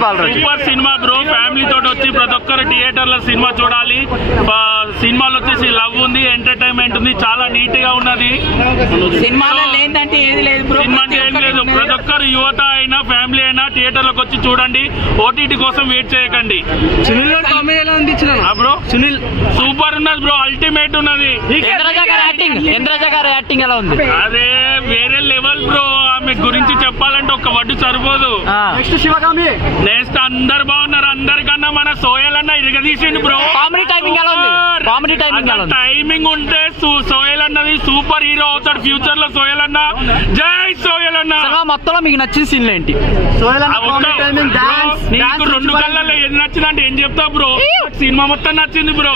Super cinema bro, family తోటి వచ్చి ప్రతి ఒక్కరు థియేటర్లో సినిమా చూడాలి. సినిమాలో వచ్చేసి లవ్ ఉంది, ఎంటర్టైన్మెంట్ ఉంది, చాలా నీట్ గా ఉన్నది. సినిమాలో లేదంటే ఏది లేదు బ్రో, సినిమా అంటే ఏం లేదు. ప్రతి ఒక్కరు యువత అయినా ఫ్యామిలీ అయినా థియేటర్లకు వచ్చి చూడండి. ఓటీటీ కోసం వెయిట్ చేయకండి. బ్రో సునీల్ సూపర్ ఉన్నది బ్రో, అల్టిమేట్ ఉన్నది. ఇంద్రజ గారి యాక్టింగ్ ఎలా ఉంది? అదే వేరే లెవెల్ బ్రో. ఆమె గురించి చెప్పాలంటే ఒక వడ్డు సరిపోదు. నెక్స్ట్ అందరు బాగున్నారు. అందరికన్నా మన సోయల్ అన్న ఇరగదీసిండు బ్రో. కామెడీ టైమింగ్ ఎలా ఉంది? కామెడీ టైమింగ్ ఉంటే సోయల్ అన్నది సూపర్ హీరో అవుతాడు ఫ్యూచర్ లో. సోయల్ అన్న, జై సోయల్ అన్న. మొత్తంలో మీకు నచ్చిన సీన్లు ఏంటి? నీకు 2 కళ్ళల్లో ఏది నచ్చిందంటే ఏం చెప్తావు బ్రో? సినిమా మొత్తం నచ్చింది బ్రో.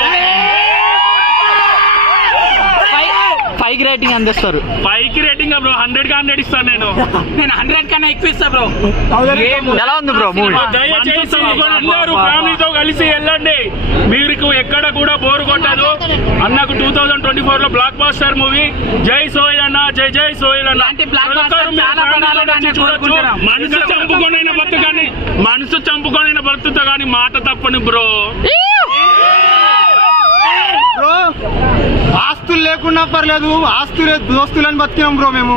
5 రేటింగ్ అందిస్తారు. 5కి రేటింగ్ బ్రో, 100కి 100 ఇస్తాను నేను. 100 కన్నా ఎక్కువ ఇస్తా బ్రో. ఎలా ఉంది బ్రో మూవీ? దయచేసి అందరూ ఫ్యామిలీతో కలిసి వెళ్ళండి. మీకు ఎక్కడ కూడా బోర్ కొట్టదు. అన్నకు 2024 లో బ్లాక్ బాస్టర్ మూవీ. జై సోయల్ అన్న, జై జై సోయల్ అన్న. మనసు చంపుకొనైనా బతుకుతా కానీ మాట తప్పని బ్రో. ఆస్తులు లేకున్నా పర్లేదు, ఆస్తులే దోస్తులని బతికాం బ్రో మేము.